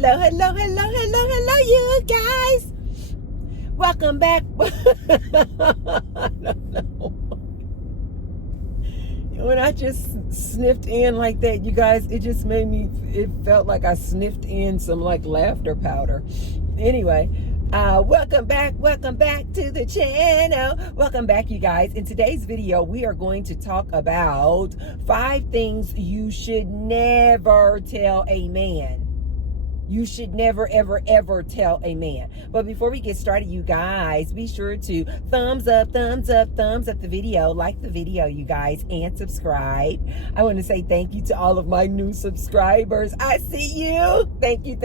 Hello, you guys. Welcome back. I don't know. When I just sniffed in like that, you guys, it just made me, it felt like I sniffed in some like laughter powder. Anyway, welcome back to the channel. Welcome back, you guys. In today's video, we are going to talk about 5 things you should never tell a man. You should never, ever tell a man. But before we get started, you guys, be sure to thumbs up the video, like the video, you guys, and subscribe. I want to say thank you to all of my new subscribers. I see you. Thank you.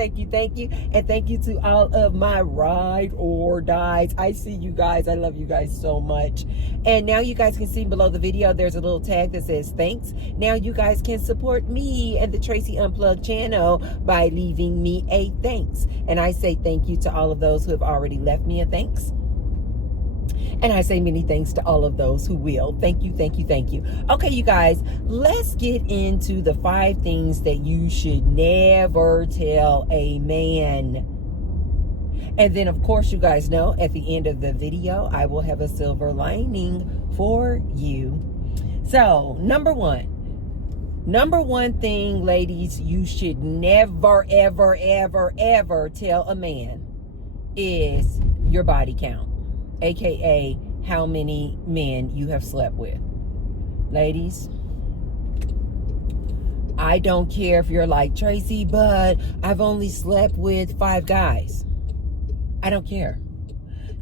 And thank you to all of my ride or dies. I see you guys. I love you guys so much. And now you guys can see below the video, there's a little tag that says thanks. Now you guys can support me and the Tracy Unplugged channel by leaving me a thanks. And I say thank you to all of those who have already left me a thanks. And I say many thanks to all of those who will. Thank you. Okay, you guys, let's get into the 5 things that you should never tell a man. And then, of course, you guys know at the end of the video, I will have a silver lining for you. So, number one thing, ladies, you should never, ever tell a man is your body count, aka how many men you have slept with. Ladies, I don't care if you're like, Tracy, but I've only slept with 5 guys. I don't care.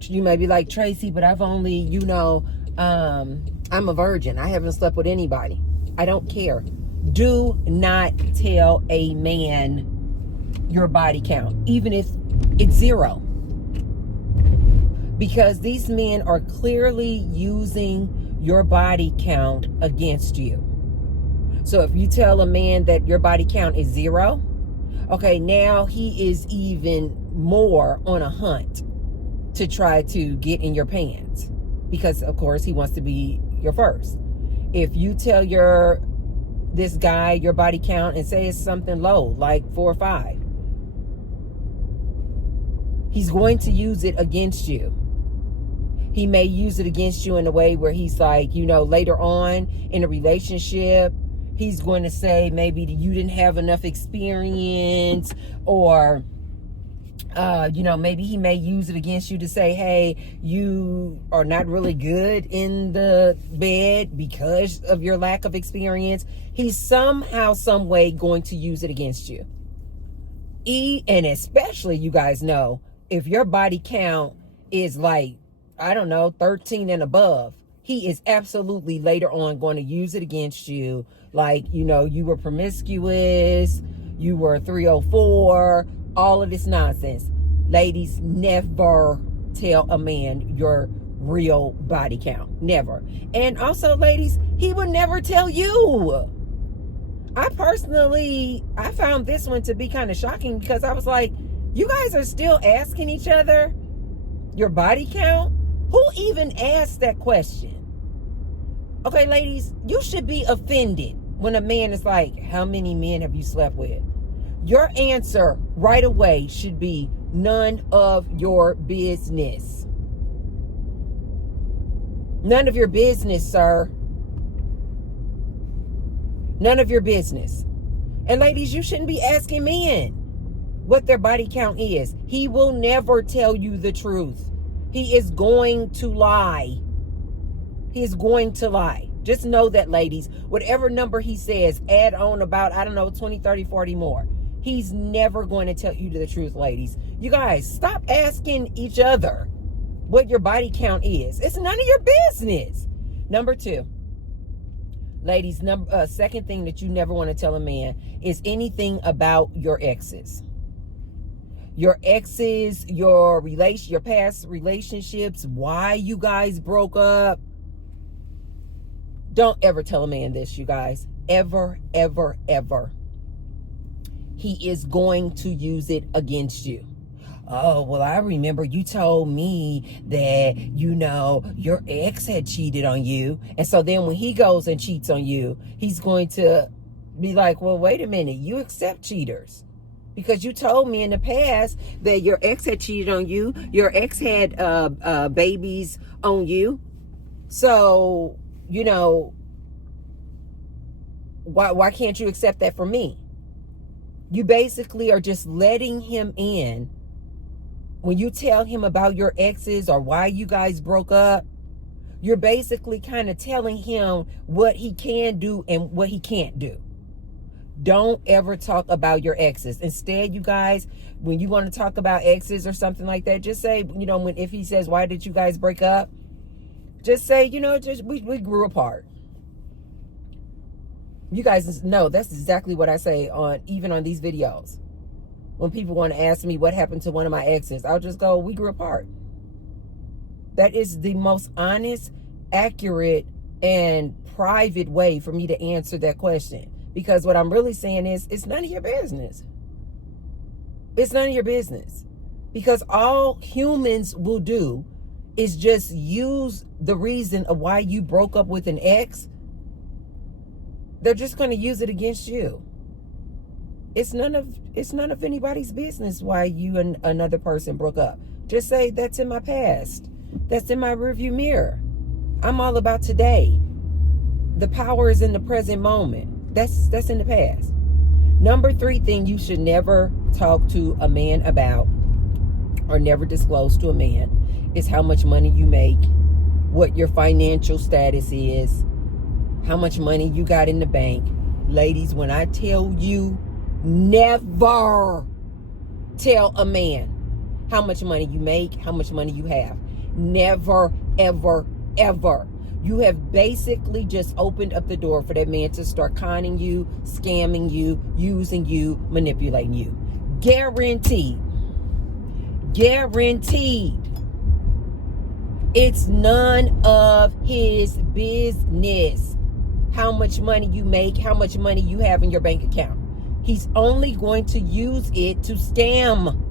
You may be like, Tracy, but I've only, I'm a virgin. I haven't slept with anybody. I don't care. Do not tell a man your body count, even if it's 0. Because these men are clearly using your body count against you. So if you tell a man that your body count is 0, okay, now he is even more on a hunt to try to get in your pants. Because, of course, he wants to be your first. If you tell this guy your body count and say it's something low, like 4 or 5, he's going to use it against you. He may use it against you in a way where he's like, later on in a relationship, he's going to say maybe you didn't have enough experience, or maybe he may use it against you to say, hey, you are not really good in the bed because of your lack of experience. He's somehow, some way going to use it against you. And especially, you guys know, if your body count is like, 13 and above, he is absolutely later on going to use it against you. Like, you were promiscuous, you were 304, all of this nonsense. Ladies, never tell a man your real body count. Never. And also, ladies, he would never tell you. I found this one to be kind of shocking, because I was like, you guys are still asking each other your body count? Who even asked that question? Okay, ladies, you should be offended when a man is like, how many men have you slept with? Your answer right away should be none of your business. None of your business, sir. None of your business. And ladies, you shouldn't be asking men what their body count is. He will never tell you the truth. He is going to lie. He is going to lie. Just know that, ladies. Whatever number he says, add on about, 20, 30, 40 more. He's never going to tell you the truth, ladies. You guys, stop asking each other what your body count is. It's none of your business. Number 2. Ladies, second thing that you never want to tell a man is anything about your exes. Your exes, your past relationships, why you guys broke up. Don't ever tell a man this, you guys. Ever. He is going to use it against you. Oh, well, I remember you told me that, your ex had cheated on you. And so then when he goes and cheats on you, he's going to be like, well, wait a minute, you accept cheaters. Because you told me in the past that your ex had cheated on you. Your ex had babies on you. So, you know, why can't you accept that from me? You basically are just letting him in. When you tell him about your exes or why you guys broke up, you're basically kind of telling him what he can do and what he can't do. Don't ever talk about your exes. Instead, you guys, when you want to talk about exes or something like that, just say, you know, if he says, why did you guys break up? Just say, you know, we grew apart. You guys know that's exactly what I say even on these videos. When people want to ask me what happened to one of my exes, I'll just go, we grew apart. That is the most honest, accurate, and private way for me to answer that question. Because what I'm really saying is, it's none of your business. It's none of your business. Because all humans will do is just use the reason of why you broke up with an ex. They're just going to use it against you. It's none of anybody's business why you and another person broke up. Just say, that's in my past. That's in my rearview mirror. I'm all about today. The power is in the present moment. That's in the past. Number 3 thing you should never talk to a man about or never disclose to a man is how much money you make, what your financial status is, how much money you got in the bank. Ladies, when I tell you, never tell a man how much money you make, how much money you have. Never, ever, ever. You have basically just opened up the door for that man to start conning you, scamming you, using you, manipulating you. Guaranteed. Guaranteed. It's none of his business how much money you make, how much money you have in your bank account. He's only going to use it to scam.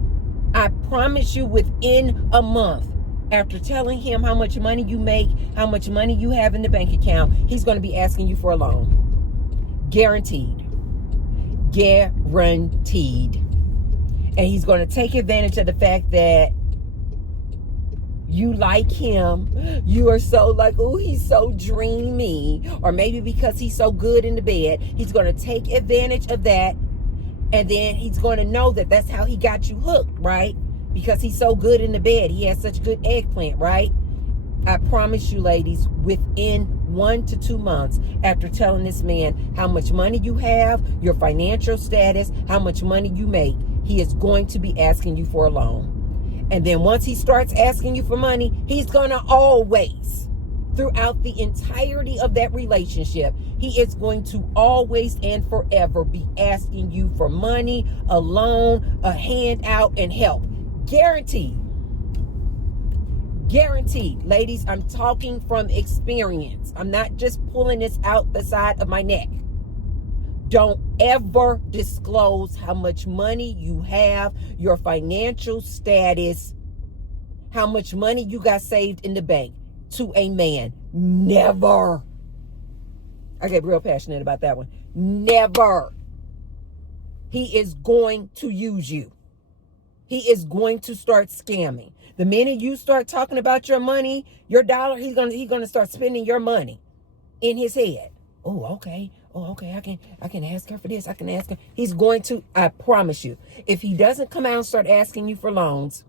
I promise you, within a month, after telling him how much money you make, how much money you have in the bank account, he's going to be asking you for a loan. Guaranteed. Guaranteed. And he's going to take advantage of the fact that you like him. You are so like, oh, he's so dreamy. Or maybe because he's so good in the bed, he's going to take advantage of that. And then he's going to know that that's how he got you hooked, right? Because he's so good in the bed. He has such good eggplant, right? I promise you, ladies, within 1 to 2 months after telling this man how much money you have, your financial status, how much money you make, he is going to be asking you for a loan. And then once he starts asking you for money, he's going to always, throughout the entirety of that relationship, he is going to always and forever be asking you for money, a loan, a handout, and help. Guaranteed. Guaranteed. Ladies, I'm talking from experience. I'm not just pulling this out the side of my neck. Don't ever disclose how much money you have, your financial status, how much money you got saved in the bank to a man. Never. I get real passionate about that one. Never. He is going to use you. He is going to start scamming. The minute you start talking about your money, your dollar, he's gonna start spending your money in his head. Oh, okay. Oh, okay. I can ask her for this. I can ask her. He's going to, I promise you, if he doesn't come out and start asking you for loans,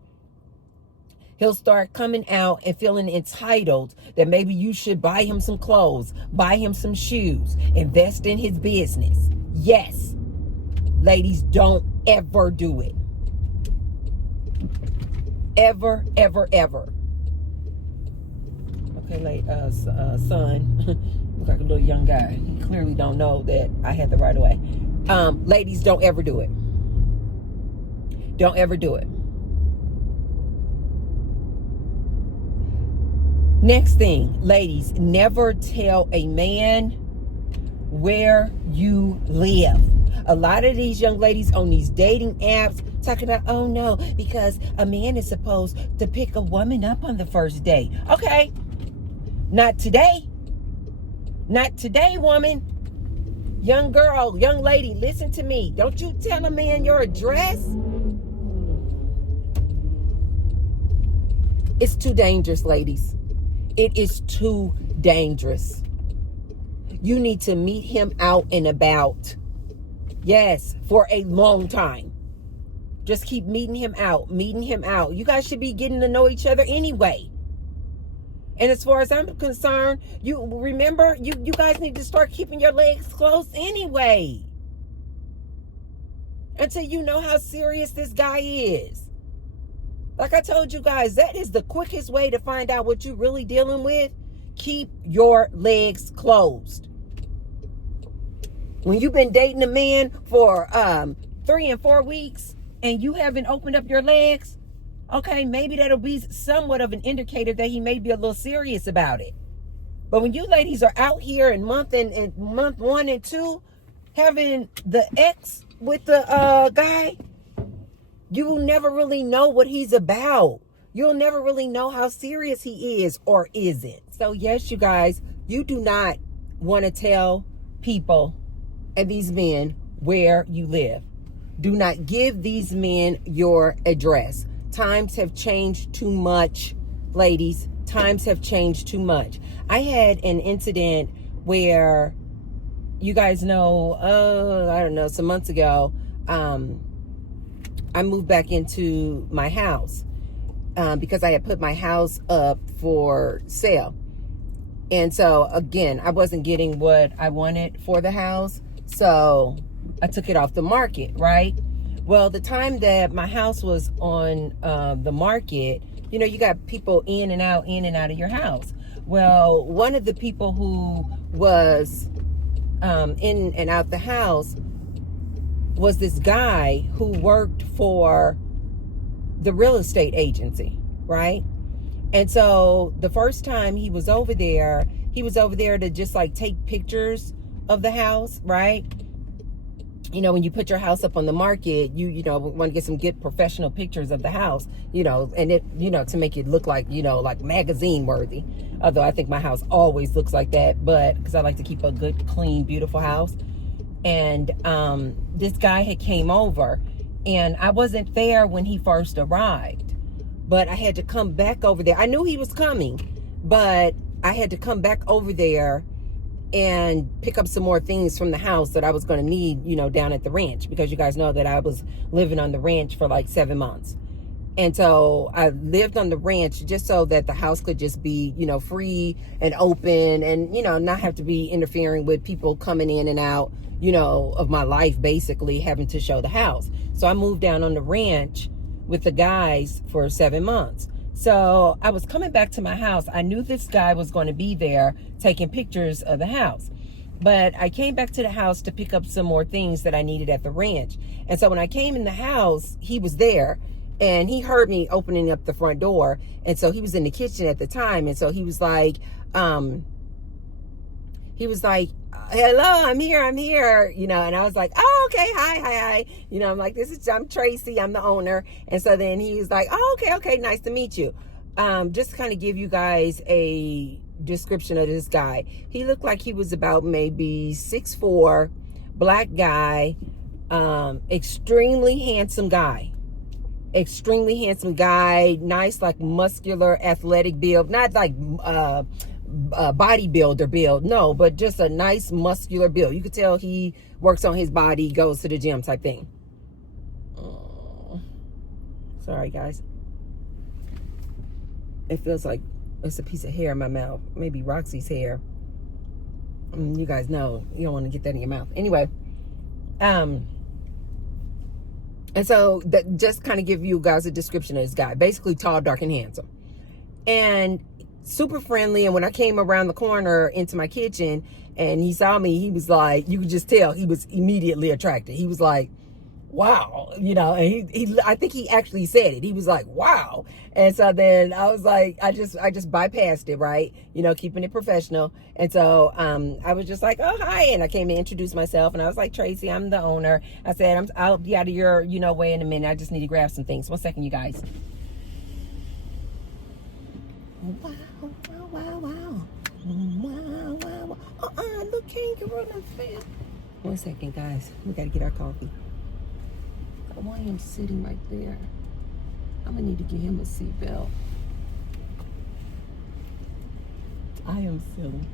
he'll start coming out and feeling entitled that maybe you should buy him some clothes, buy him some shoes, invest in his business. Yes. Ladies, don't ever do it. Ever, ever, ever. Okay, son. Look like a little young guy. He clearly don't know that I had the right of way. Ladies, don't ever do it. Don't ever do it. Next thing, ladies, never tell a man where you live. A lot of these young ladies on these dating apps talking about, oh no, because a man is supposed to pick a woman up on the first date. Okay, not today. Not today, woman. Young girl, young lady, listen to me. Don't you tell a man your address. It's too dangerous, ladies. It is too dangerous. You need to meet him out and about. Yes, for a long time. Just keep meeting him out. You guys should be getting to know each other anyway. And as far as I'm concerned, you remember, you guys need to start keeping your legs closed anyway. Until you know how serious this guy is. Like I told you guys, that is the quickest way to find out what you're really dealing with. Keep your legs closed. When you've been dating a man for 3 and 4 weeks and you haven't opened up your legs, okay, maybe that'll be somewhat of an indicator that he may be a little serious about it. But when you ladies are out here in month 1 and 2 having the ex with the guy, you will never really know what he's about. You'll never really know how serious he is or isn't. So yes, you guys, you do not want to tell people and these men where you live. Do not give these men your address. Times have changed too much, ladies. Times have changed too much. I had an incident where, you guys know, I don't know, some months ago, I moved back into my house because I had put my house up for sale. And so, again, I wasn't getting what I wanted for the house. So I took it off the market, right? Well, the time that my house was on the market, you know, you got people in and out of your house. Well, one of the people who was in and out the house was this guy who worked for the real estate agency, right? And so the first time he was over there to just like take pictures of the house, right? You know, when you put your house up on the market, you know, want to get some good professional pictures of the house, you know, and it, you know, to make it look like, you know, like magazine worthy. Although I think my house always looks like that, but because I like to keep a good, clean, beautiful house. And this guy had came over, and I wasn't there when he first arrived, but I had to come back over there. I knew he was coming, but I had to come back over there and pick up some more things from the house that I was going to need, you know, down at the ranch, because you guys know that I was living on the ranch for like 7 months. And so I lived on the ranch just so that the house could just be, you know, free and open and, you know, not have to be interfering with people coming in and out, you know, of my life, basically having to show the house. So I moved down on the ranch with the guys for 7 months. So I was coming back to my house. I knew this guy was going to be there taking pictures of the house. But I came back to the house to pick up some more things that I needed at the ranch. And so when I came in the house, he was there. And he heard me opening up the front door. And so he was in the kitchen at the time. And so he was like, hello, I'm here, you know. And I was like, oh, okay, hi. You know, I'm like, I'm Tracy, I'm the owner. And so then he was like, oh, okay, nice to meet you. Just to kind of give you guys a description of this guy. He looked like he was about maybe 6'4", black guy, extremely handsome guy, nice, like muscular, athletic build, not like bodybuilder build, no, but just a nice muscular build. You could tell he works on his body, goes to the gym type thing. Sorry guys, it feels like it's a piece of hair in my mouth, maybe Roxy's hair. You guys know you don't want to get that in your mouth anyway. And so that just kind of give you guys a description of this guy. Basically tall, dark, and handsome. And super friendly. And when I came around the corner into my kitchen and he saw me, he was like, you could just tell he was immediately attracted. He was like, wow, you know, and he I think he actually said it. He was like, wow. And so then I was like, I just bypassed it, right? You know, keeping it professional. And so I was just like, oh, hi. And I came to introduce myself, and I was like, Tracy, I'm the owner. I said, I'll be out of your, you know, way in a minute. I just need to grab some things. 1 second, you guys. Wow. Look, kangaroo in the field. 1 second, guys. We got to get our coffee. Why am sitting right there? I'm going to need to get him a seatbelt. I am silly.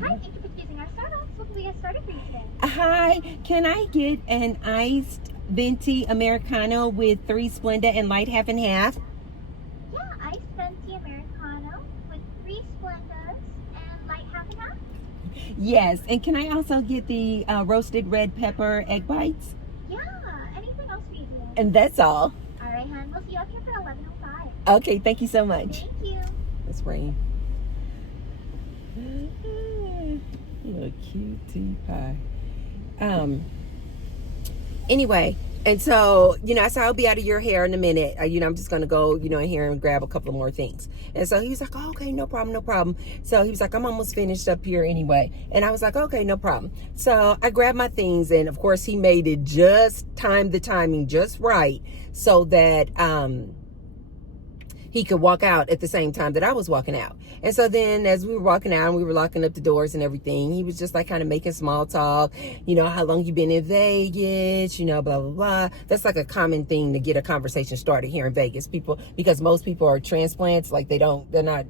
Hi, thank you for choosing our Starbucks. What can we get started for you today? Hi, can I get an iced venti Americano with 3 Splenda and light half and half? Yeah, iced venti Americano with 3 Splendas and light half and half. Yes, and can I also get the roasted red pepper egg bites? Yeah, anything else for you today? And that's all. All right, hon. We'll see you up here for 11:05. Okay, thank you so much. Thank you. It's rain. You're a cutie pie. Anyway, and so, I said, I'll be out of your hair in a minute. I'm just going to go, in here and grab a couple more things. And so he was like, oh, okay, no problem, no problem. So he was like, I'm almost finished up here anyway. And I was like, okay, no problem. So I grabbed my things. And of course, he made it just the timing just right so that, he could walk out at the same time that I was walking out. And so then as we were walking out and we were locking up the doors and everything, he was just like kind of making small talk, how long you been in Vegas, blah, blah, blah. That's like a common thing to get a conversation started here in Vegas. Because most people are transplants, like they're not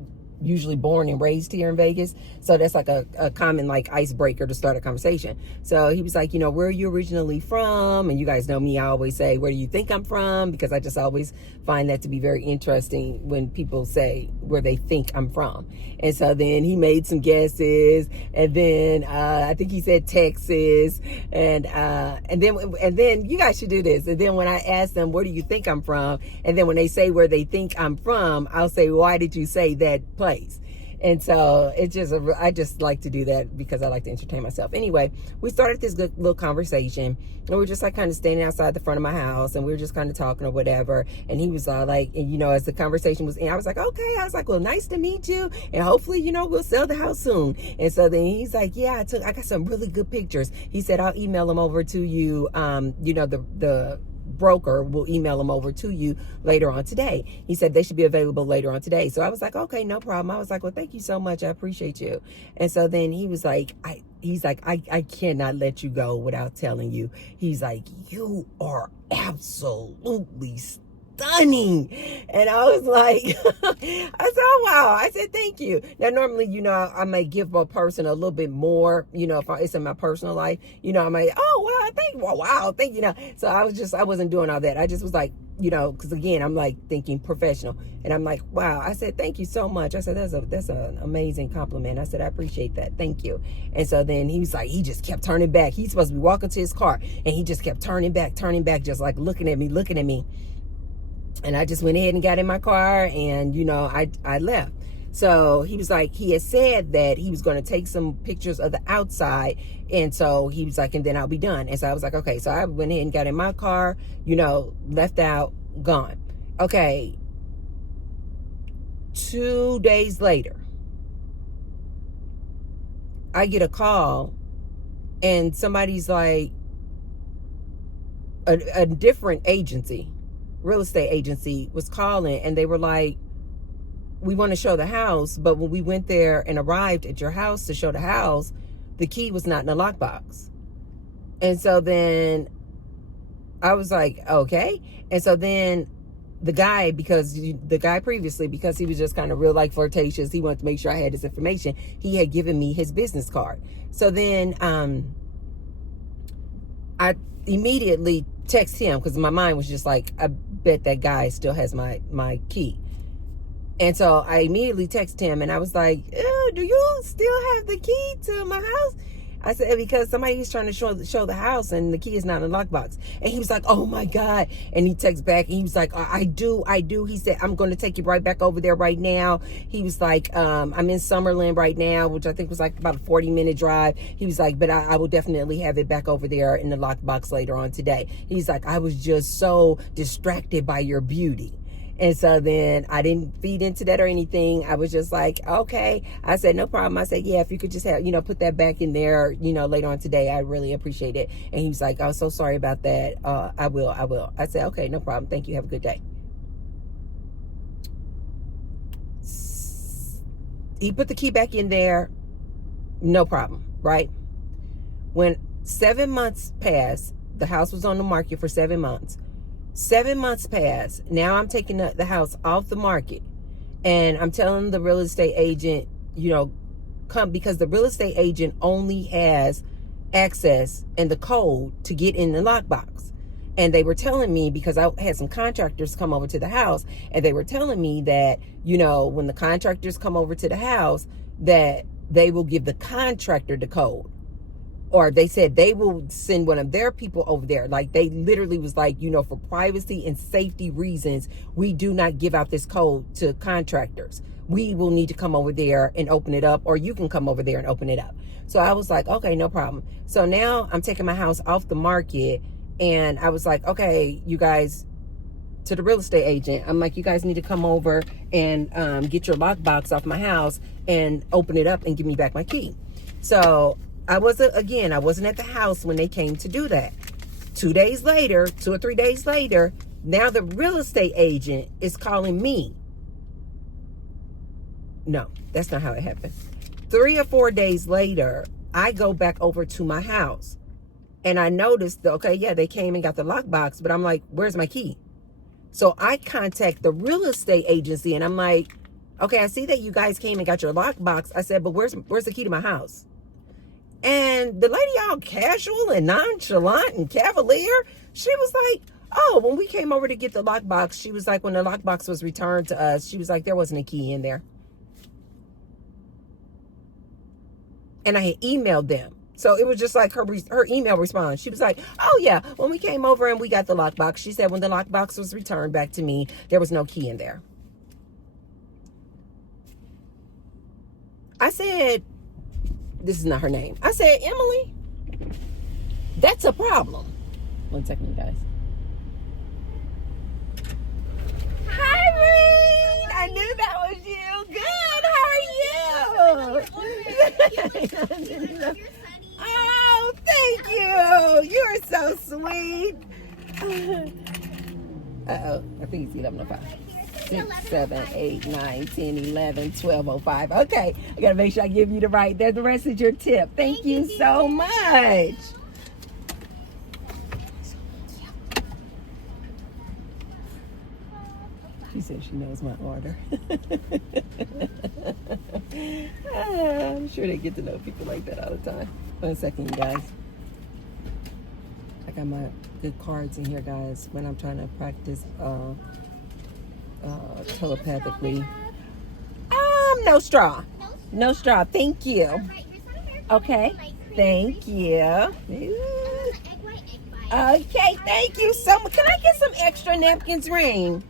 usually born and raised here in Vegas. So that's like a common like icebreaker to start a conversation. So he was like, where are you originally from? And you guys know me, I always say, where do you think I'm from? Because I just always find that to be very interesting when people say where they think I'm from. And so then he made some guesses, and then I think he said Texas, and then you guys should do this. And then when I ask them, where do you think I'm from? And then when they say where they think I'm from, I'll say, why did you say that place? And so I just like to do that because I like to entertain myself. Anyway, we started this good little conversation, and we were just like kind of standing outside the front of my house, and we were just kind of talking or whatever. And he was like, as the conversation was in, I was like, okay. I was like, well, nice to meet you, and hopefully, we'll sell the house soon. And so then he's like, yeah, I got some really good pictures. He said, I'll email them over to you. The broker will email them over to you later on today. He said they should be available later on today. So I was like, okay, no problem. I was like, well, thank you so much. I appreciate you. And so then he was like, I cannot let you go without telling you. He's like, you are absolutely stunning. And I was like, I said, oh, wow. I said, thank you. Now, normally, I may give a person a little bit more, if it's in my personal life, I might, oh, wow, thank you. Wow, thank you. So I wasn't doing all that. I just was like, because again, I'm like thinking professional, and I'm like, wow. I said, thank you so much. I said, that's an amazing compliment. I said, I appreciate that. Thank you. And so then he was like, he just kept turning back. He's supposed to be walking to his car, and he just kept turning back, just like looking at me. And I just went ahead and got in my car, and, I left. So he was like, he had said that he was going to take some pictures of the outside. And so he was like, and then I'll be done. And so I was like, okay. So I went ahead and got in my car, left out, gone. Okay. 2 days later, I get a call, and somebody's like, a different agency, real estate agency, was calling, and they were like, we want to show the house, but when we went there and arrived at your house to show the house, the key was not in the lockbox. And so then I was like, okay. And so then the guy previously, because he was just kind of real like flirtatious, he wanted to make sure I had his information, he had given me his business card. So then I immediately text him, because my mind was just like, I bet that guy still has my key. And so I immediately texted him, and I was like, do you still have the key to my house? I said, because somebody was trying to show the house, and the key is not in the lockbox. And he was like, oh my God. And he texted back, and he was like, I do. He said, I'm going to take you right back over there right now. He was like, I'm in Summerlin right now, which I think was like about a 40-minute drive. He was like, but I will definitely have it back over there in the lockbox later on today. He's like, I was just so distracted by your beauty. And so then I didn't feed into that or anything. I was just like, okay. I said, no problem. I said, yeah, if you could just have, put that back in there, later on today, I really appreciate it. And he was like, oh, so sorry about that. I will. I said, okay, no problem. Thank you. Have a good day. He put the key back in there. No problem. Right? When 7 months passed. The house was on the market for 7 months. 7 months passed. Now I'm taking the house off the market. And I'm telling the real estate agent, come, because the real estate agent only has access and the code to get in the lockbox. And they were telling me, because I had some contractors come over to the house, and they were telling me that, when the contractors come over to the house, that they will give the contractor the code. Or they said they will send one of their people over there. Like, they literally was like, for privacy and safety reasons, we do not give out this code to contractors. We will need to come over there and open it up, or you can come over there and open it up. So I was like, okay, no problem. So now I'm taking my house off the market, and I was like, okay, you guys, to the real estate agent, I'm like, you guys need to come over and get your lockbox off my house and open it up and give me back my key. So I wasn't at the house when they came to do that. 2 or 3 days later, now the real estate agent is calling me. No, that's not how it happened. 3 or 4 days later, I go back over to my house, and I noticed, they came and got the lockbox, but I'm like, where's my key? So I contact the real estate agency, and I'm like, okay, I see that you guys came and got your lockbox. I said, but where's the key to my house? And the lady, all casual and nonchalant and cavalier, she was like, oh, when we came over to get the lockbox, she was like, when the lockbox was returned to us, she was like, there wasn't a key in there. And I had emailed them. So it was just like her email response. She was like, oh yeah, when we came over and we got the lockbox, she said when the lockbox was returned back to me, there was no key in there. I said, this is not her name. I said, Emily, that's a problem. 1 second, you guys. Hi, Reed. I knew that was you. Good. How are you? Oh, thank you. You are so sweet. Uh-oh. I think it's 11:05. 6, 7, 8, 9, 10, 11, 12:05. Okay. I got to make sure I give you the right. There's the rest of your tip. Thank you so much. She said she knows my order. I'm sure they get to know people like that all the time. 1 second, you guys. I got my good cards in here, guys, when I'm trying to practice telepathically. No straw. No straw. Thank you. Okay. Thank you. Okay, thank you so much. Can I get some extra napkins, Rain?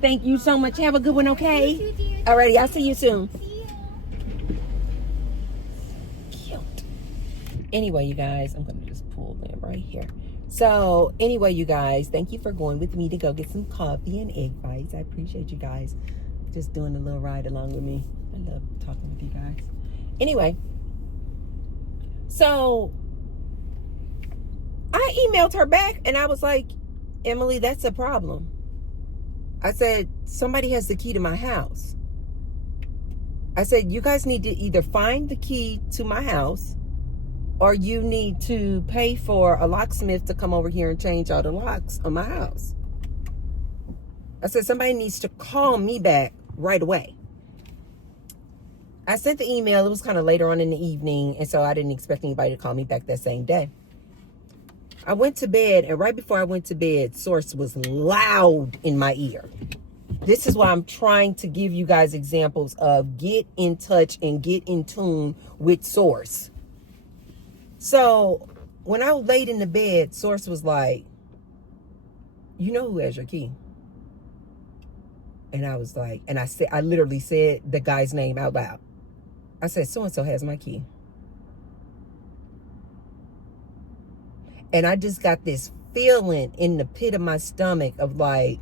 Thank you so much. Have a good one, okay? Alrighty, I'll see you soon. Cute. Anyway, you guys, I'm going to just pull them right here. So, anyway, you guys, thank you for going with me to go get some coffee and egg bites. I appreciate you guys just doing a little ride along with me. I love talking with you guys. Anyway, so I emailed her back and I was like, Emily, that's a problem. I said, somebody has the key to my house. I said, you guys need to either find the key to my house or you need to pay for a locksmith to come over here and change all the locks on my house. I said, somebody needs to call me back right away. I sent the email. It was kind of later on in the evening, and so I didn't expect anybody to call me back that same day. I went to bed, and right before I went to bed, Source was loud in my ear. This is why I'm trying to give you guys examples of get in touch and get in tune with Source. So when I laid in the bed, Source was like, you know who has your key? And I was like, and I literally said the guy's name out loud. I said, so-and-so has my key. And I just got this feeling in the pit of my stomach of like,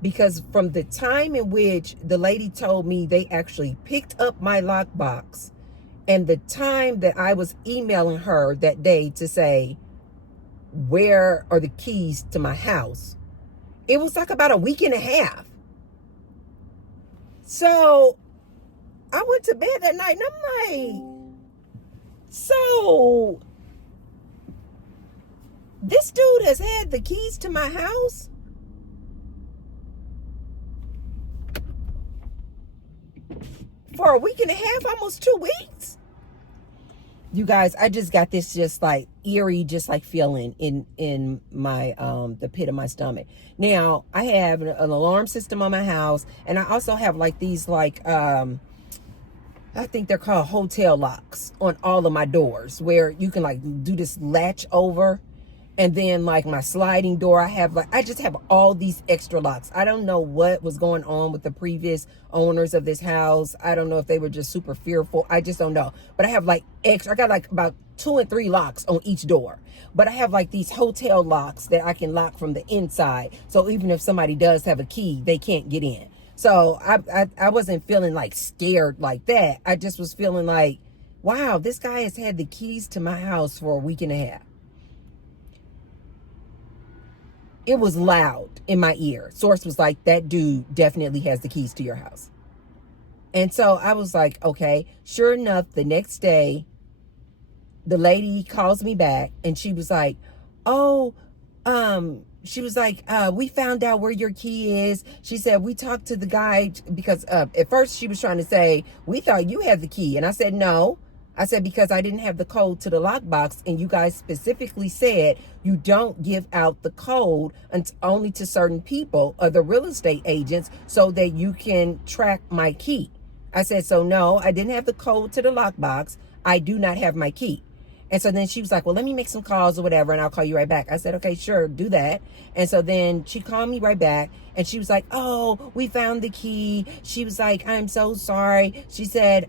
because from the time in which the lady told me they actually picked up my lockbox and the time that I was emailing her that day to say, where are the keys to my house? It was like about a week and a half. So I went to bed that night and I'm like, so this dude has had the keys to my house for a week and a half, almost 2 weeks. You guys, I just got this just like eerie, just like feeling in my the pit of my stomach. Now I have an alarm system on my house, and I also have like these like I think they're called hotel locks on all of my doors, where you can like do this latch over. And then like my sliding door, I just have all these extra locks. I don't know what was going on with the previous owners of this house. I don't know if they were just super fearful. I just don't know. But I have like I got like about 2 and 3 locks on each door. But I have like these hotel locks that I can lock from the inside. So even if somebody does have a key, they can't get in. So I wasn't feeling like scared like that. I just was feeling like, wow, this guy has had the keys to my house for a week and a half. It was loud in my ear. Source was like, that dude definitely has the keys to your house. And so I was like, okay. Sure enough, the next day, the lady calls me back and she was like, oh, we found out where your key is. She said, we talked to the guy because at first she was trying to say, we thought you had the key. And I said, no. I said, because I didn't have the code to the lockbox, and you guys specifically said you don't give out the code only to certain people or the real estate agents so that you can track my key. I said, so no, I didn't have the code to the lockbox. I do not have my key. And so then she was like, well, let me make some calls or whatever, and I'll call you right back. I said, okay, sure, do that. And so then she called me right back, and she was like, oh, we found the key. She was like, I'm so sorry. She said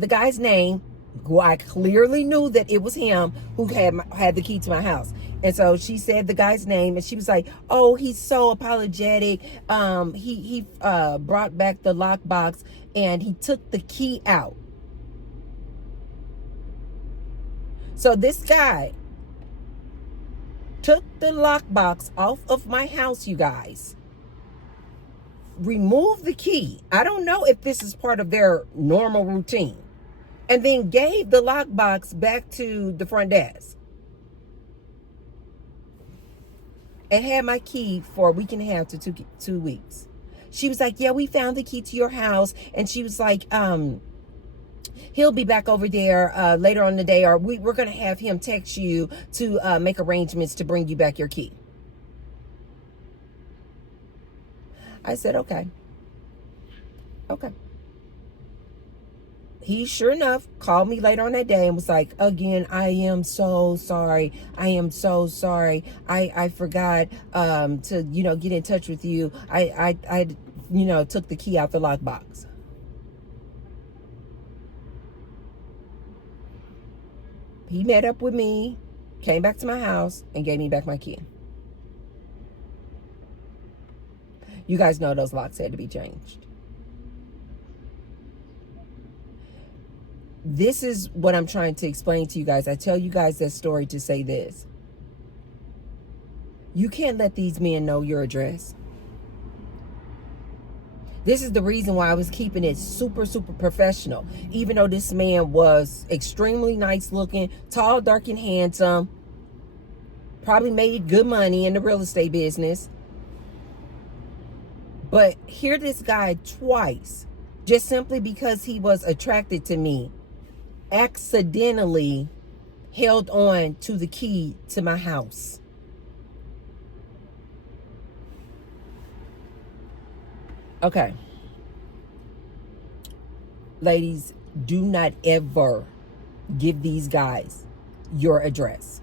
the guy's name, who I clearly knew that it was him who had the key to my house. And so she said the guy's name, and she was like, oh, he's so apologetic. He brought back the lockbox, and he took the key out. So this guy took the lockbox off of my house, you guys. Remove the key. I don't know if this is part of their normal routine. And then gave the lockbox back to the front desk. And had my key for a week and a half to 2 weeks. She was like, yeah, we found the key to your house. And she was like, he'll be back over there later on in the day, or we're going to have him text you to make arrangements to bring you back your key. I said, okay. He, sure enough, called me later on that day and was like, again, I am so sorry. I forgot to, get in touch with you. I took the key out the lockbox. He met up with me, came back to my house, and gave me back my key. You guys know those locks had to be changed. This is what I'm trying to explain to you guys. I tell you guys that story to say this. You can't let these men know your address. This is the reason why I was keeping it super, super professional. Even though this man was extremely nice looking, tall, dark, and handsome. Probably made good money in the real estate business. But here this guy twice, just simply because he was attracted to me, accidentally held on to the key to my house. Okay. Ladies, do not ever give these guys your address.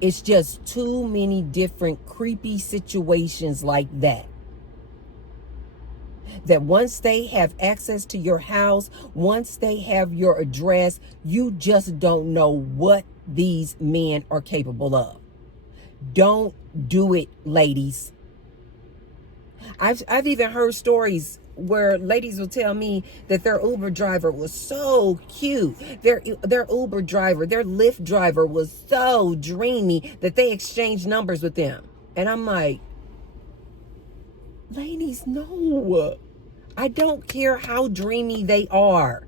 It's just too many different creepy situations like that. That once they have access to your house, once they have your address, you just don't know what these men are capable of. Don't do it, ladies. I've even heard stories where ladies will tell me that their Uber driver was so cute. Their Uber driver, their Lyft driver was so dreamy that they exchanged numbers with them. And I'm like, Ladies, no. I don't care how dreamy they are.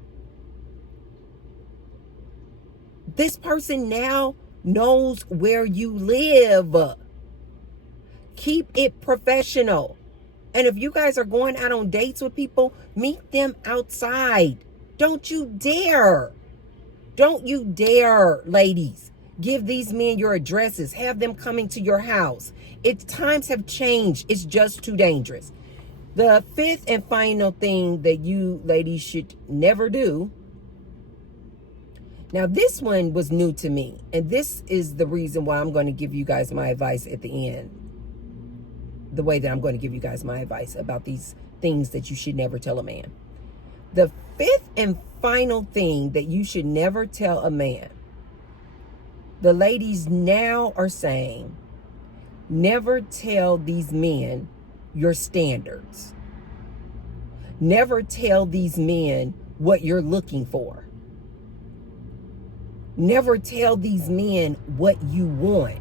This person now knows where you live. Keep it professional. And if you guys are going out on dates with people, meet them outside. Don't you dare. Don't you dare, ladies. Give these men your addresses. Have them coming to your house. Times have changed. It's just too dangerous. The fifth and final thing that you ladies should never do. Now, this one was new to me. And this is the reason why I'm going to give you guys my advice at the end. The way that I'm going to give you guys my advice about these things that you should never tell a man. The fifth and final thing that you should never tell a man. The ladies now are saying, never tell these men your standards. Never tell these men what you're looking for. Never tell these men what you want.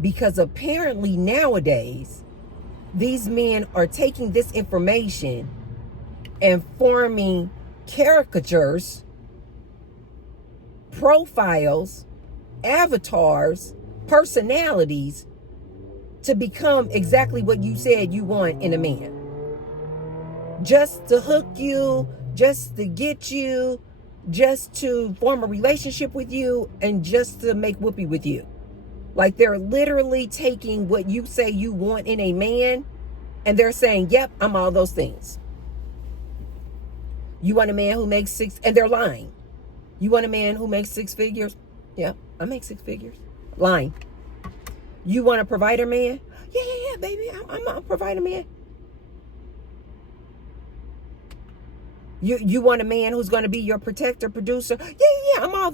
Because apparently nowadays, these men are taking this information and forming caricatures, profiles, avatars, personalities to become exactly what you said you want in a man. Just to hook you, just to get you, just to form a relationship with you, and just to make whoopee with you. Like they're literally taking what you say you want in a man and they're saying, yep, I'm all those things. You want a man who makes six, and they're lying. You want a man who makes six figures? Yep, I make six figures. Lying. You want a provider man? Yeah, baby, I'm a provider man. You want a man who's going to be your protector, producer? Yeah, I'm all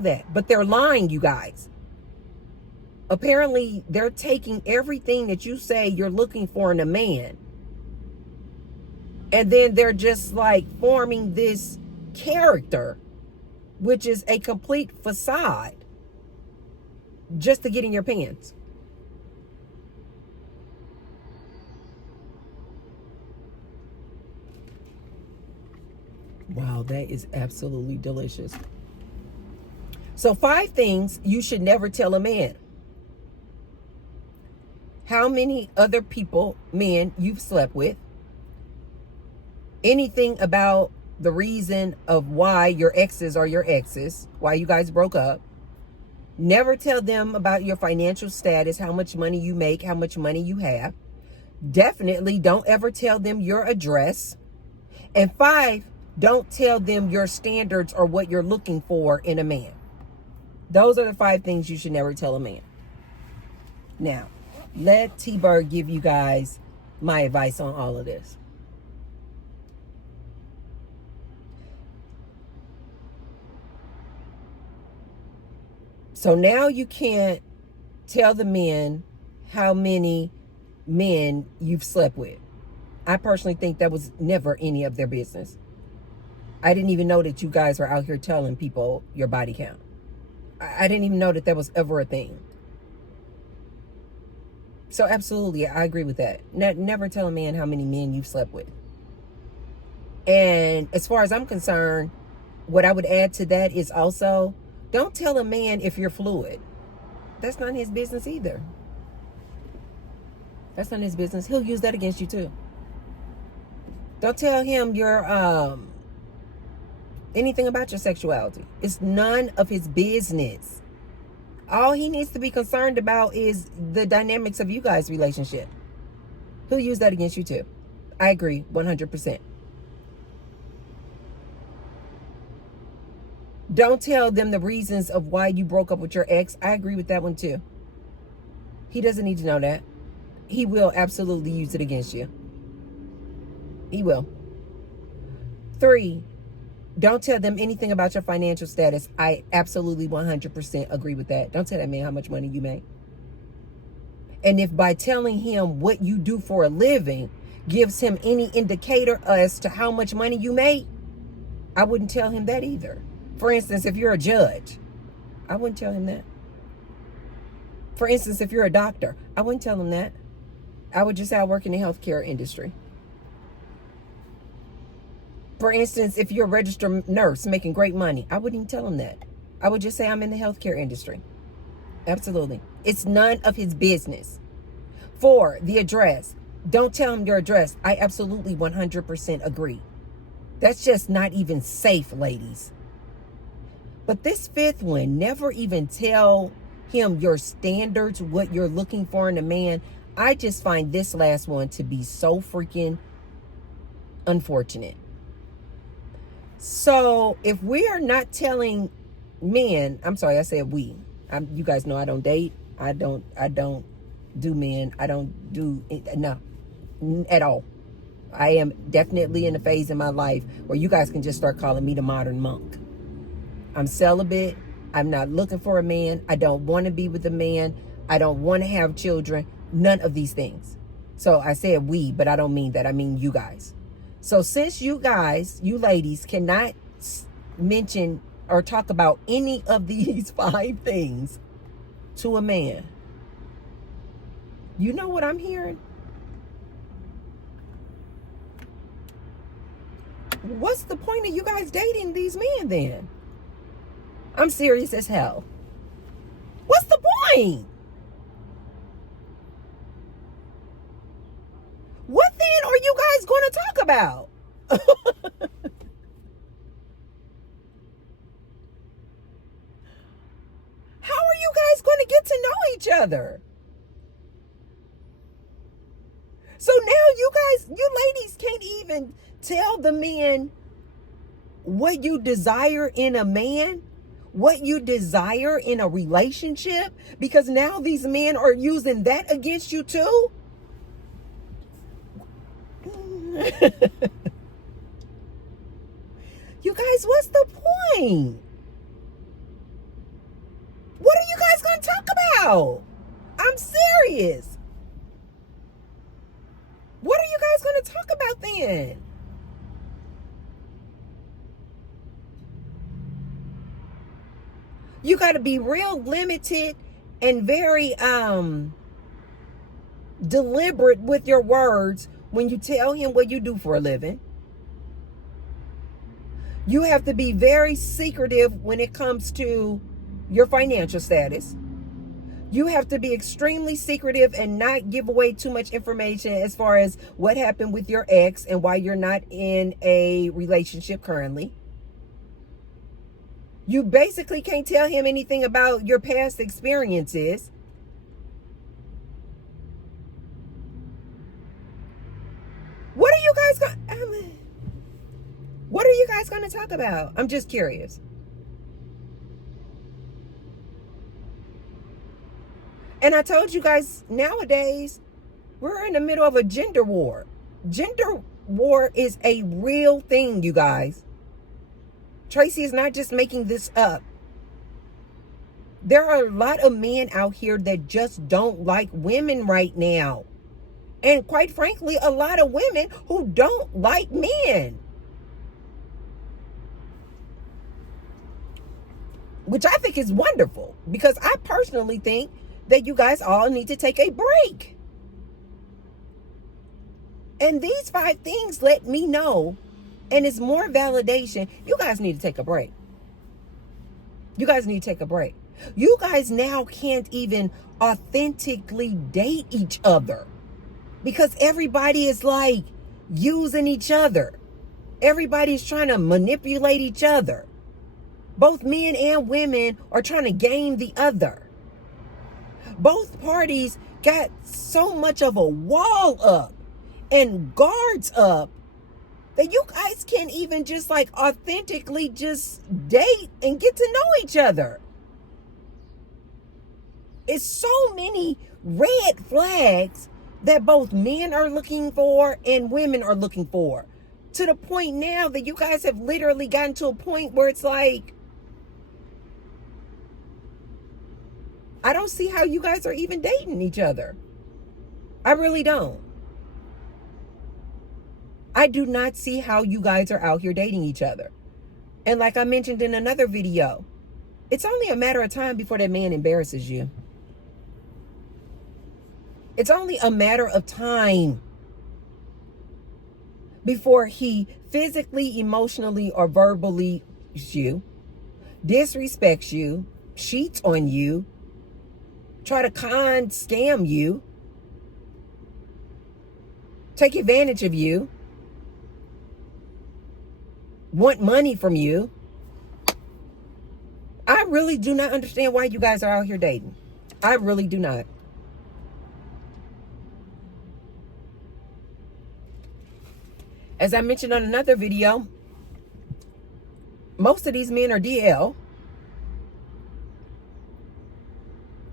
that. But they're lying, you guys. Apparently, they're taking everything that you say you're looking for in a man. And then they're just like forming this character, which is a complete facade, just to get in your pants. Wow, that is absolutely delicious. So 5 things you should never tell a man. How many other people, men, you've slept with. Anything about the reason of why your exes are your exes, why you guys broke up. Never tell them about your financial status, how much money you make, how much money you have. Definitely don't ever tell them your address. And 5, don't tell them your standards or what you're looking for in a man. Those are the 5 things you should never tell a man. Now, let T-Bird give you guys my advice on all of this. So now you can't tell the men how many men you've slept with. I personally think that was never any of their business. I didn't even know that you guys were out here telling people your body count. I didn't even know that that was ever a thing. So absolutely, I agree with that. Never tell a man how many men you've slept with. And as far as I'm concerned, what I would add to that is also, don't tell a man if you're fluid. That's not his business either. That's not his business. He'll use that against you too. Don't tell him your anything about your sexuality. It's none of his business. All he needs to be concerned about is the dynamics of you guys' relationship. He'll use that against you too. I agree 100%. Don't tell them the reasons of why you broke up with your ex. I agree with that one too. He doesn't need to know that. He will absolutely use it against you. He will. 3, don't tell them anything about your financial status. I absolutely 100% agree with that. Don't tell that man how much money you make. And if by telling him what you do for a living gives him any indicator as to how much money you make, I wouldn't tell him that either. For instance, if you're a judge, I wouldn't tell him that. For instance, if you're a doctor, I wouldn't tell him that. I would just say I work in the healthcare industry. For instance, if you're a registered nurse making great money, I wouldn't even tell him that. I would just say I'm in the healthcare industry. Absolutely. It's none of his business. 4, the address. Don't tell him your address. I absolutely 100% agree. That's just not even safe, ladies. But this 5th one, never even tell him your standards, what you're looking for in a man. I just find this last one to be so freaking unfortunate. So if we are not telling men, I'm sorry, I said we. You guys know I don't date. I don't do men. I don't do, no, at all. I am definitely in a phase in my life where you guys can just start calling me the modern monk. I'm celibate. I'm not looking for a man. I don't want to be with a man. I don't want to have children. None of these things. So I said we, but I don't mean that. I mean you guys. So since you guys, you ladies, cannot mention or talk about any of these 5 things to a man, you know what I'm hearing? What's the point of you guys dating these men then? I'm serious as hell. What's the point? What then are you guys going to talk about? How are you guys going to get to know each other? So now you ladies can't even tell the men what you desire in a man, what you desire in a relationship, because now these men are using that against you too. You guys, what's the point? What are you guys going to talk about? I'm serious. What are you guys going to talk about then? You got to be real limited and very deliberate with your words when you tell him what you do for a living. You have to be very secretive when it comes to your financial status. You have to be extremely secretive and not give away too much information as far as what happened with your ex and why you're not in a relationship currently. You basically can't tell him anything about your past experiences. What are you guys going to talk about? I'm just curious. And I told you guys, nowadays, we're in the middle of a gender war. Gender war is a real thing, you guys. Tracy is not just making this up. There are a lot of men out here that just don't like women right now. And quite frankly, a lot of women who don't like men. Which I think is wonderful, because I personally think that you guys all need to take a break. And these 5 things let me know, and it's more validation. You guys need to take a break. You guys need to take a break. You guys now can't even authentically date each other because everybody is like using each other. Everybody's trying to manipulate each other. Both men and women are trying to game the other. Both parties got so much of a wall up and guards up that you guys can't even just like authentically just date and get to know each other. It's so many red flags that both men are looking for and women are looking for, to the point now that you guys have literally gotten to a point where it's like, I don't see how you guys are even dating each other. I really don't. I do not see how you guys are out here dating each other. And like I mentioned in another video, it's only a matter of time before that man embarrasses you. It's only a matter of time before he physically, emotionally, or verbally you, disrespects you, cheats on you, try to scam you, take advantage of you, want money from you. I really do not understand why you guys are out here dating. I really do not. As I mentioned on another video, most of these men are DL.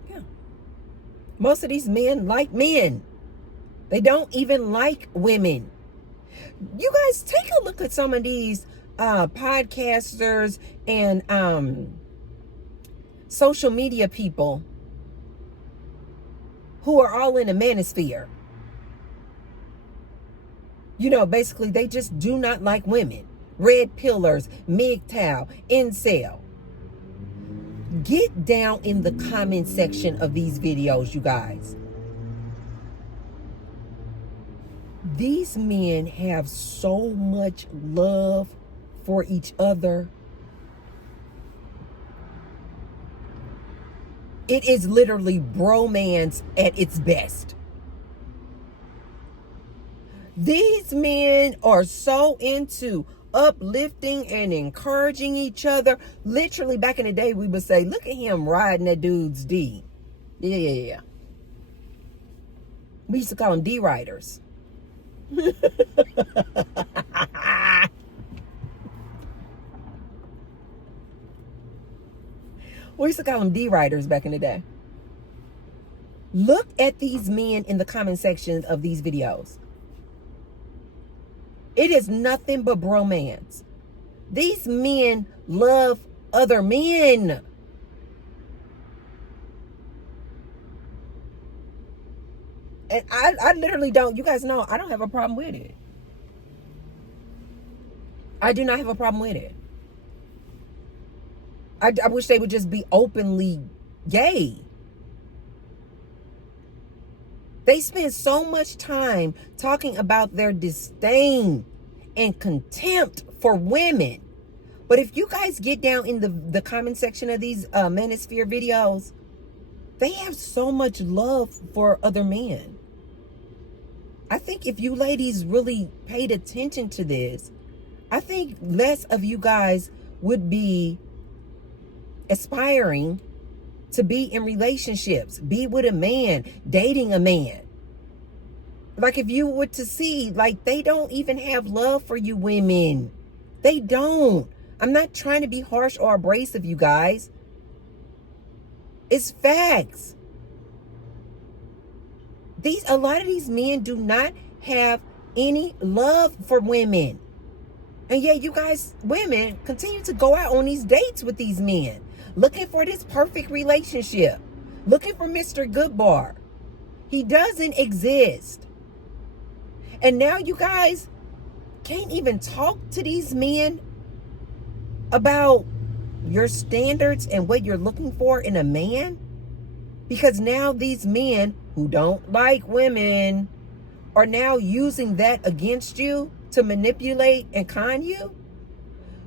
Yeah. Most of these men like men. They don't even like women. You guys take a look at some of these podcasters and social media people who are all in the manosphere. You know, basically, they just do not like women. Red pillars, MGTOW, incel. Get down in the comment section of these videos, you guys. These men have so much love for each other. It is literally bromance at its best. These men are so into uplifting and encouraging each other. Literally, back in the day, we would say, look at him riding that dude's D. Yeah. We used to call them D-riders. We used to call them D-riders back in the day. Look at these men in the comment sections of these videos. It is nothing but bromance. These men love other men. And I literally don't, you guys know, I don't have a problem with it. I do not have a problem with it. I wish they would just be openly gay. They spend so much time talking about their disdain and contempt for women. But if you guys get down in the comment section of these manosphere videos, they have so much love for other men. I think if you ladies really paid attention to this, I think less of you guys would be aspiring to be in relationships, be with a man, dating a man. Like if you were to see, like they don't even have love for you women. They don't. I'm not trying to be harsh or abrasive, you guys. It's facts. A lot of these men do not have any love for women. And yet you guys, women, continue to go out on these dates with these men, looking for this perfect relationship, looking for Mr. Goodbar. He doesn't exist. And now you guys can't even talk to these men about your standards and what you're looking for in a man, because now these men who don't like women are now using that against you to manipulate and con you.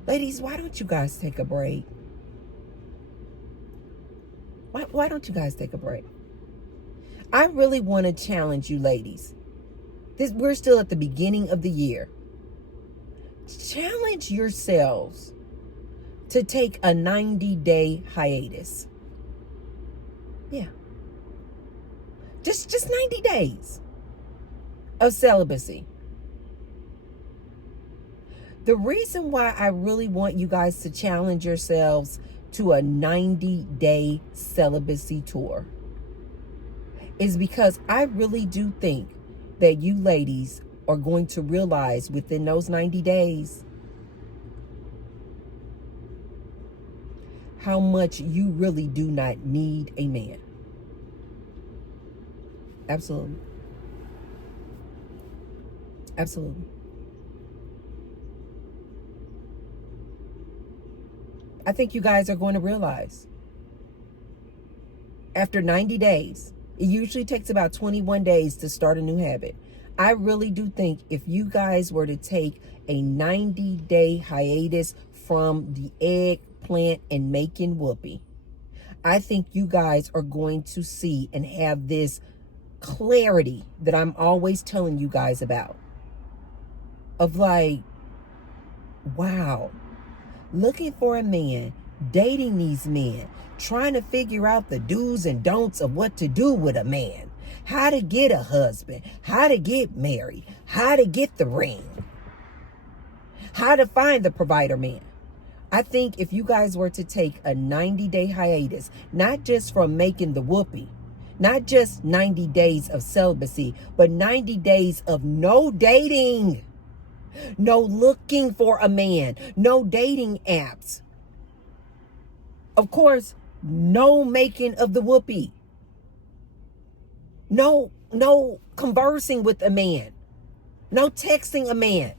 Ladies, why don't you guys take a break? Why don't you guys take a break? I really want to challenge you ladies. We're still at the beginning of the year. Challenge yourselves to take a 90-day hiatus. Yeah. Just 90 days of celibacy. The reason why I really want you guys to challenge yourselves to a 90-day celibacy tour is because I really do think that you ladies are going to realize within those 90 days how much you really do not need a man. Absolutely. Absolutely. I think you guys are going to realize after 90 days, It usually takes about 21 days to start a new habit. I really do think if you guys were to take a 90-day hiatus from the eggplant and making whoopee, I think you guys are going to see and have this clarity that I'm always telling you guys about. Of like, wow, looking for a man, dating these men, trying to figure out the do's and don'ts of what to do with a man, how to get a husband, how to get married, how to get the ring, how to find the provider man. I think if you guys were to take a 90-day hiatus, not just from making the whoopee, not just 90 days of celibacy, but 90 days of no dating, no looking for a man, no dating apps. Of course, no making of the whoopee. No conversing with a man. No texting a man.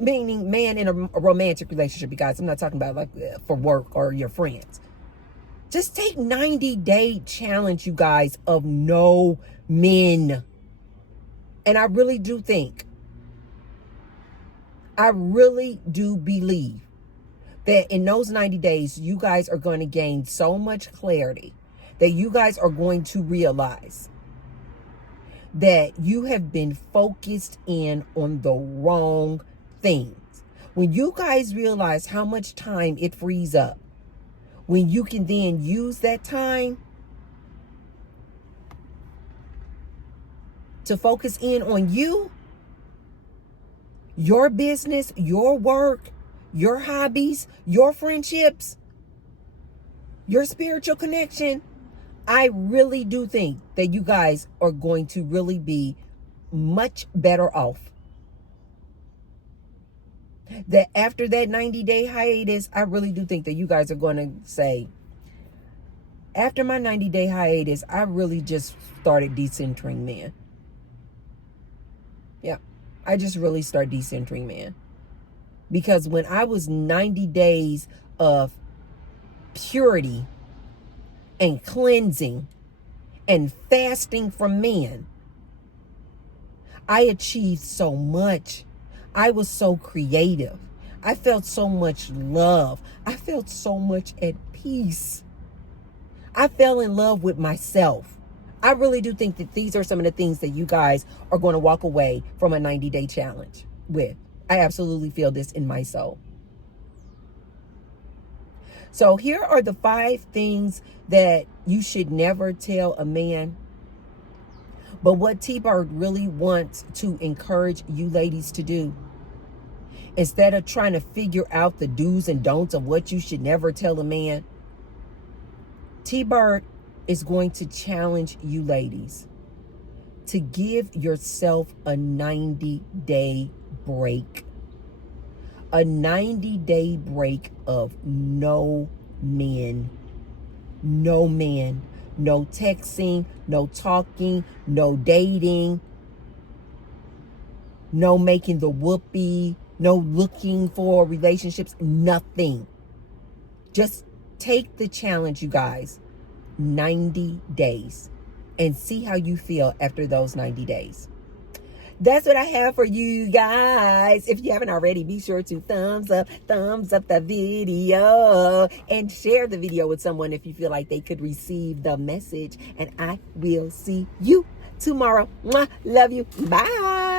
Meaning man in a romantic relationship, you guys. I'm not talking about like for work or your friends. Just take 90-day challenge, you guys, of no men. And I really do think, I really do believe that in those 90 days, you guys are going to gain so much clarity that you guys are going to realize that you have been focused in on the wrong things. When you guys realize how much time it frees up, when you can then use that time to focus in on you, your business, your work, your hobbies, your friendships, your spiritual connection, I really do think that you guys are going to really be much better off. That after that 90-day hiatus, I really do think that you guys are going to say, after my 90-day hiatus, I really just started decentering men. Yeah, I just really started decentering men. Because when I was 90 days of purity and cleansing and fasting from men, I achieved so much. I was so creative. I felt so much love. I felt so much at peace. I fell in love with myself. I really do think that these are some of the things that you guys are going to walk away from a 90-day challenge with. I absolutely feel this in my soul. So here are the 5 things that you should never tell a man. But what T-Bird really wants to encourage you ladies to do, instead of trying to figure out the do's and don'ts of what you should never tell a man, T-Bird is going to challenge you ladies to give yourself a 90-day break. A 90-day break of no men. No men. No texting, no talking, no dating, no making the whoopee, no looking for relationships, nothing. Just take the challenge, you guys, 90 days, and see how you feel after those 90 days. That's what I have for you guys. If you haven't already, be sure to thumbs up the video and share the video with someone if you feel like they could receive the message. And I will see you tomorrow. Mwah. Love you. Bye.